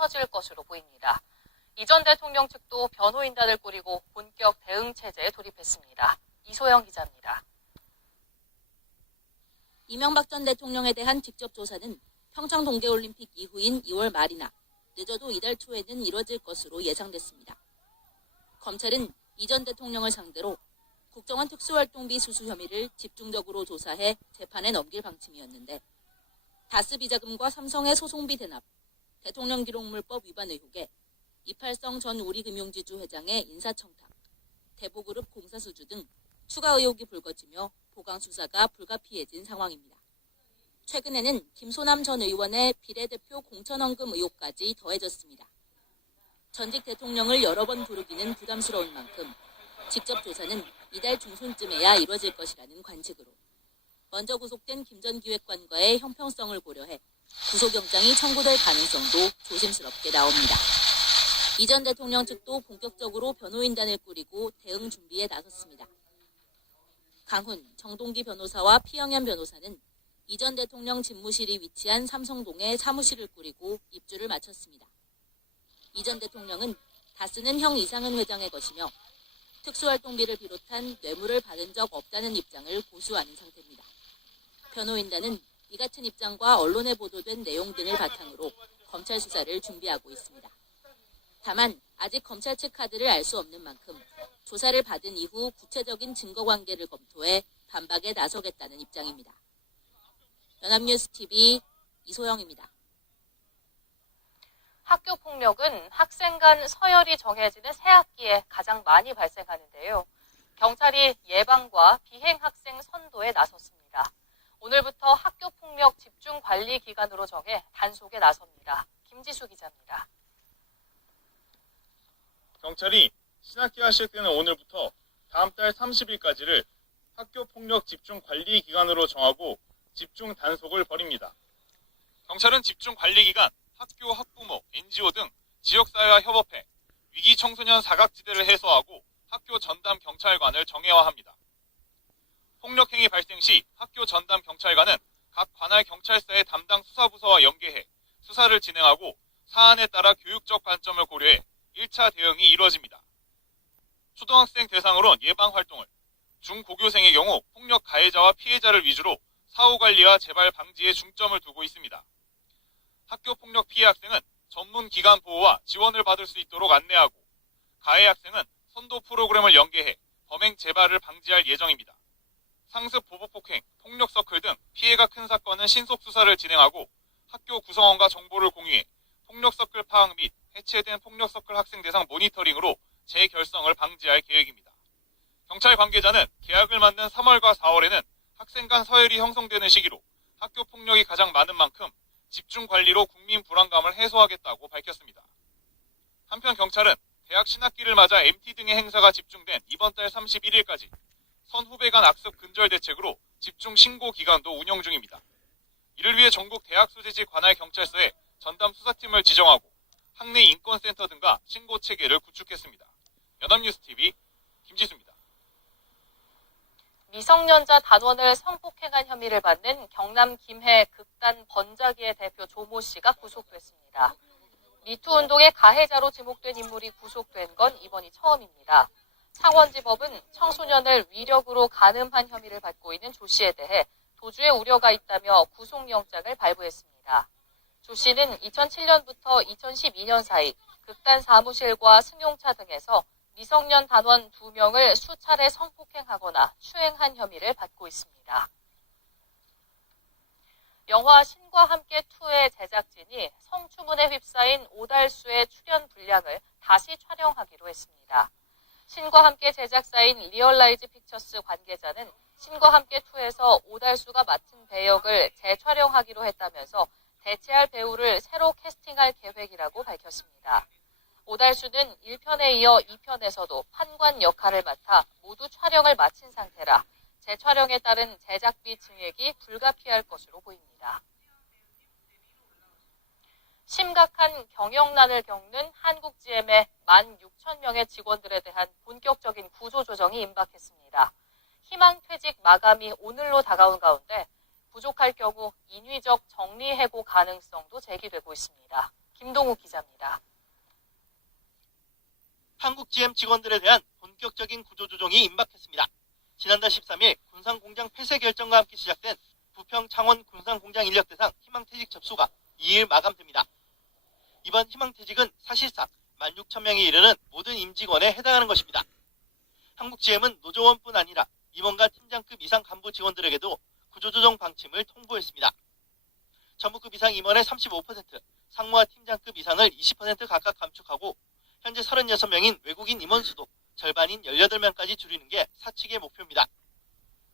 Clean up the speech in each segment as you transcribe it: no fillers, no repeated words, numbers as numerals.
흩어질 것으로 보입니다. 이 전 대통령 측도 변호인단을 꾸리고 본격 대응 체제에 돌입했습니다. 이소영 기자입니다. 이명박 전 대통령에 대한 직접 조사는 평창 동계올림픽 이후인 2월 말이나 늦어도 이달 초에는 이뤄질 것으로 예상됐습니다. 검찰은 이 전 대통령을 상대로 국정원 특수활동비 수수 혐의를 집중적으로 조사해 재판에 넘길 방침이었는데 다스 비자금과 삼성의 소송비 대납, 대통령 기록물법 위반 의혹에 이팔성 전 우리금융지주 회장의 인사청탁, 대보그룹 공사수주 등 추가 의혹이 불거지며 보강 수사가 불가피해진 상황입니다. 최근에는 김소남 전 의원의 비례대표 공천헌금 의혹까지 더해졌습니다. 전직 대통령을 여러 번 부르기는 부담스러운 만큼 직접 조사는 이달 중순쯤에야 이뤄질 것이라는 관측으로 먼저 구속된 김 전 기획관과의 형평성을 고려해 구속영장이 청구될 가능성도 조심스럽게 나옵니다. 이 전 대통령 측도 본격적으로 변호인단을 꾸리고 대응 준비에 나섰습니다. 강훈, 정동기 변호사와 피영현 변호사는 이 전 대통령 집무실이 위치한 삼성동에 사무실을 꾸리고 입주를 마쳤습니다. 이 전 대통령은 다스는 형 이상은 회장의 것이며 특수활동비를 비롯한 뇌물을 받은 적 없다는 입장을 고수하는 상태입니다. 변호인단은 이 같은 입장과 언론에 보도된 내용 등을 바탕으로 검찰 수사를 준비하고 있습니다. 다만 아직 검찰 측 카드를 알 수 없는 만큼 조사를 받은 이후 구체적인 증거 관계를 검토해 반박에 나서겠다는 입장입니다. 연합뉴스TV 이소영입니다. 학교 폭력은 학생 간 서열이 정해지는 새학기에 가장 많이 발생하는데요. 경찰이 예방과 비행 학생 선도에 나섰습니다. 오늘부터 학교 폭력 집중 관리 기간으로 정해 단속에 나섭니다. 김지수 기자입니다. 경찰이 신학기가 시작되는 오늘부터 다음 달 30일까지를 학교 폭력 집중 관리 기간으로 정하고 집중 단속을 벌입니다. 경찰은 집중 관리 기간 학교, 학부모, NGO 등 지역사회와 협업해 위기 청소년 사각지대를 해소하고 학교 전담 경찰관을 정예화합니다. 폭력행위 발생 시 학교 전담 경찰관은 각 관할 경찰서의 담당 수사부서와 연계해 수사를 진행하고 사안에 따라 교육적 관점을 고려해 1차 대응이 이루어집니다. 초등학생 대상으로는 예방활동을, 중고교생의 경우 폭력 가해자와 피해자를 위주로 사후관리와 재발 방지에 중점을 두고 있습니다. 학교 폭력 피해 학생은 전문 기관 보호와 지원을 받을 수 있도록 안내하고 가해 학생은 선도 프로그램을 연계해 범행 재발을 방지할 예정입니다. 상습 보복폭행, 폭력 서클 등 피해가 큰 사건은 신속 수사를 진행하고 학교 구성원과 정보를 공유해 폭력 서클 파악 및 해체된 폭력 서클 학생 대상 모니터링으로 재결성을 방지할 계획입니다. 경찰 관계자는 계약을 맞는 3월과 4월에는 학생 간 서열이 형성되는 시기로 학교 폭력이 가장 많은 만큼 집중 관리로 국민 불안감을 해소하겠다고 밝혔습니다. 한편 경찰은 대학 신학기를 맞아 MT 등의 행사가 집중된 이번 달 31일까지 선후배 간 악습 근절 대책으로 집중 신고 기간도 운영 중입니다. 이를 위해 전국 대학 소재지 관할 경찰서에 전담 수사팀을 지정하고 학내 인권센터 등과 신고 체계를 구축했습니다. 연합뉴스TV 김지수입니다. 미성년자 단원을 성폭행한 혐의를 받는 경남 김해 극단 번자기의 대표 조모 씨가 구속됐습니다. 미투 운동의 가해자로 지목된 인물이 구속된 건 이번이 처음입니다. 창원지법은 청소년을 위력으로 간음한 혐의를 받고 있는 조 씨에 대해 도주의 우려가 있다며 구속영장을 발부했습니다. 조 씨는 2007년부터 2012년 사이 극단 사무실과 승용차 등에서 미성년 단원 2명을 수차례 성폭행하거나 추행한 혐의를 받고 있습니다. 영화 신과 함께 2의 제작진이 성추문에 휩싸인 오달수의 출연 분량을 다시 촬영하기로 했습니다. 신과 함께 제작사인 리얼라이즈 픽처스 관계자는 신과 함께 2에서 오달수가 맡은 배역을 재촬영하기로 했다면서 대체할 배우를 새로 캐스팅할 계획이라고 밝혔습니다. 오달수는 1편에 이어 2편에서도 판관 역할을 맡아 모두 촬영을 마친 상태라 재촬영에 따른 제작비 증액이 불가피할 것으로 보입니다. 심각한 경영난을 겪는 한국GM의 16,000명의 직원들에 대한 본격적인 구조조정이 임박했습니다. 희망퇴직 마감이 오늘로 다가온 가운데 부족할 경우 인위적 정리해고 가능성도 제기되고 있습니다. 김동욱 기자입니다. 한국GM 직원들에 대한 본격적인 구조조정이 임박했습니다. 지난달 13일 군산공장 폐쇄 결정과 함께 시작된 부평 창원 군산공장 인력대상 희망퇴직 접수가 2일 마감됩니다. 이번 희망퇴직은 사실상 16,000명에 이르는 모든 임직원에 해당하는 것입니다. 한국GM은 노조원뿐 아니라 임원과 팀장급 이상 간부 직원들에게도 구조조정 방침을 통보했습니다. 전무급 이상 임원의 35%, 상무와 팀장급 이상을 20% 각각 감축하고 현재 36명인 외국인 임원 수도 절반인 18명까지 줄이는 게 사측의 목표입니다.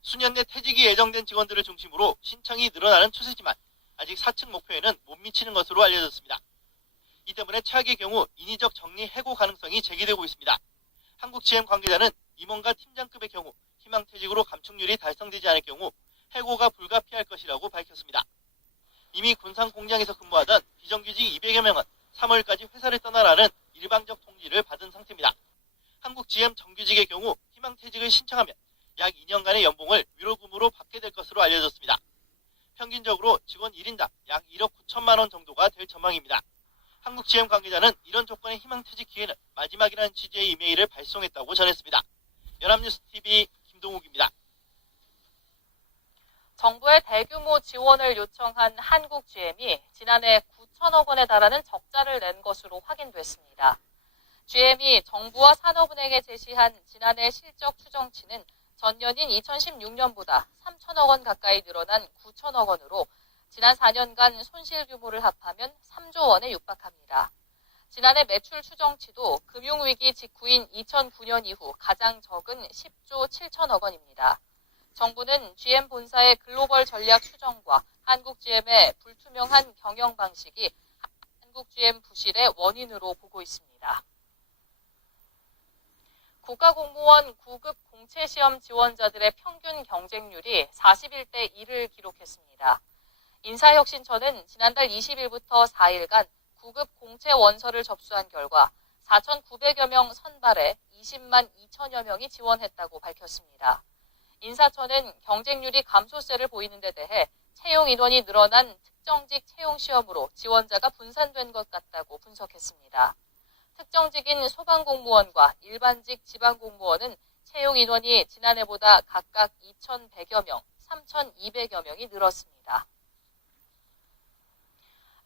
수년 내 퇴직이 예정된 직원들을 중심으로 신청이 늘어나는 추세지만 아직 사측 목표에는 못 미치는 것으로 알려졌습니다. 이 때문에 최악의 경우 인위적 정리 해고 가능성이 제기되고 있습니다. 한국GM 관계자는 임원과 팀장급의 경우 희망퇴직으로 감축률이 달성되지 않을 경우 해고가 불가피할 것이라고 밝혔습니다. 이미 군산공장에서 근무하던 비정규직 200여 명은 3월까지 회사를 떠나라는 일방적 통지를 받은 상태입니다. 한국GM 정규직의 경우 희망퇴직을 신청하면 약 2년간의 연봉을 위로금으로 받게 될 것으로 알려졌습니다. 평균적으로 직원 1인당 약 1억 9천만 원 정도가 될 전망입니다. 한국GM 관계자는 이런 조건의 희망퇴직 기회는 마지막이라는 취지의 이메일을 발송했다고 전했습니다. 연합뉴스TV 김동욱입니다. 정부의 대규모 지원을 요청한 한국GM이 지난해 9천억 원에 달하는 적자를 낸 것으로 확인됐습니다. GM이 정부와 산업은행에 제시한 지난해 실적 추정치는 전년인 2016년보다 3천억 원 가까이 늘어난 9천억 원으로 지난 4년간 손실 규모를 합하면 3조 원에 육박합니다. 지난해 매출 추정치도 금융위기 직후인 2009년 이후 가장 적은 10조 7천억 원입니다. 정부는 GM 본사의 글로벌 전략 추정과 한국GM의 불투명한 경영 방식이 한국GM 부실의 원인으로 보고 있습니다. 국가공무원 9급 공채시험 지원자들의 평균 경쟁률이 41대 1을 기록했습니다. 인사혁신처는 지난달 20일부터 4일간 9급 공채 원서를 접수한 결과 4,900여 명 선발에 20만 2천여 명이 지원했다고 밝혔습니다. 인사처는 경쟁률이 감소세를 보이는 데 대해 채용 인원이 늘어난 특정직 채용 시험으로 지원자가 분산된 것 같다고 분석했습니다. 특정직인 소방공무원과 일반직 지방공무원은 채용 인원이 지난해보다 각각 2,100여 명, 3,200여 명이 늘었습니다.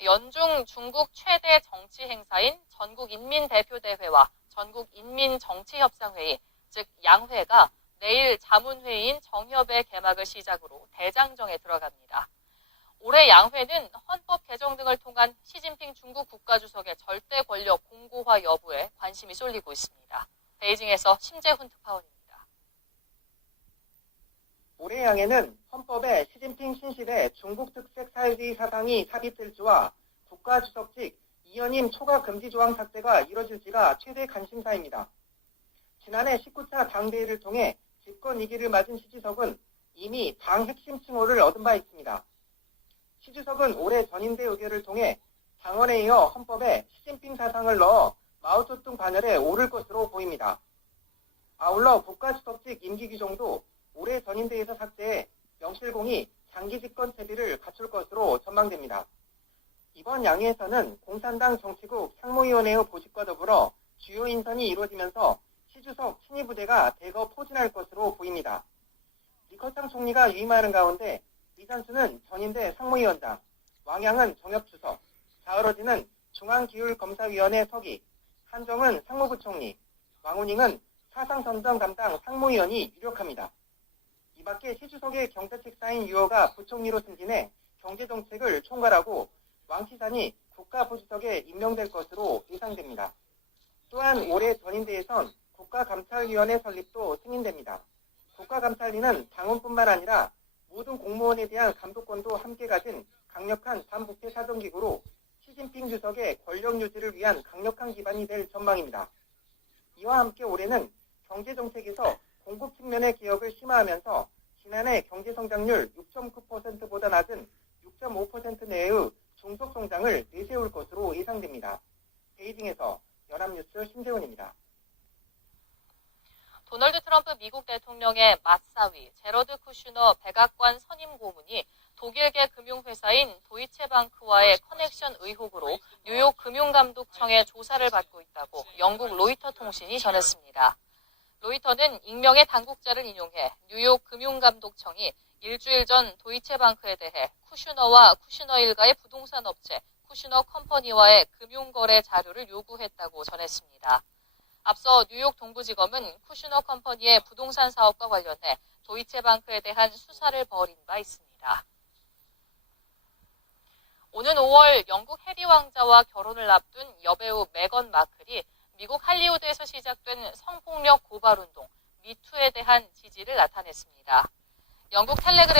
연중 중국 최대 정치 행사인 전국인민대표대회와 전국인민정치협상회의, 즉 양회가 내일 자문회의인 정협의 개막을 시작으로 대장정에 들어갑니다. 올해 양회는 헌법 개정 등을 통한 시진핑 중국 국가주석의 절대 권력 공고화 여부에 관심이 쏠리고 있습니다. 베이징에서 심재훈 특파원입니다. 올해 양회는 헌법에 시진핑 신실의 중국 특색 사회주의 사상이 삽입될지와 국가주석직 이연임 초과 금지 조항 삭제가 이뤄질지가 최대 관심사입니다. 지난해 19차 당대회를 통해 집권 2기를 맞은 시 주석은 이미 당 핵심 칭호를 얻은 바 있습니다. 시 주석은 올해 전인대 의결을 통해 당원에 이어 헌법에 시진핑 사상을 넣어 마오쩌둥 반열에 오를 것으로 보입니다. 아울러 국가주석직 임기 규정도 올해 전인대에서 삭제해 명실공히 장기 집권 채비를 갖출 것으로 전망됩니다. 이번 양회에서는 공산당 정치국 상무위원회의 보직과 더불어 주요 인선이 이루어지면서 시 주석 친위 부대가 대거 포진할 것으로 보입니다. 리커창 총리가 유임하는 가운데 리선수는 전인대 상무위원장, 왕양은 정협주석, 자으러지는 중앙기율검사위원회 서기, 한정은 상무부총리, 왕우닝은 사상전정 담당 상무위원이 유력합니다. 이 밖에 시 주석의 경제책사인 유호가 부총리로 승진해 경제정책을 총괄하고 왕치산이 국가부주석에 임명될 것으로 예상됩니다. 또한 올해 전인대에선 국가감찰위원회 설립도 승인됩니다. 국가감찰위는 당원뿐만 아니라 모든 공무원에 대한 감독권도 함께 가진 강력한 반부패 사정기구로 시진핑 주석의 권력 유지를 위한 강력한 기반이 될 전망입니다. 이와 함께 올해는 경제정책에서 공급 측면의 개혁을 심화하면서 지난해 경제성장률 6.9%보다 낮은 6.5% 내의 중속성장을 내세울 것으로 예상됩니다. 베이징에서 연합뉴스 심재훈입니다. 도널드 트럼프 미국 대통령의 맞사위 제러드 쿠슈너 백악관 선임 고문이 독일계 금융회사인 도이체방크와의 커넥션 의혹으로 뉴욕 금융감독청의 조사를 받고 있다고 영국 로이터 통신이 전했습니다. 로이터는 익명의 당국자를 인용해 뉴욕 금융감독청이 일주일 전 도이체방크에 대해 쿠슈너와 쿠슈너 일가의 부동산 업체 쿠슈너 컴퍼니와의 금융거래 자료를 요구했다고 전했습니다. 앞서 뉴욕 동부지검은 쿠슈너 컴퍼니의 부동산 사업과 관련해 도이체방크에 대한 수사를 벌인 바 있습니다. 오는 5월 영국 해리 왕자와 결혼을 앞둔 여배우 메건 마클이 미국 할리우드에서 시작된 성폭력 고발운동 미투에 대한 지지를 나타냈습니다. 영국 텔레그램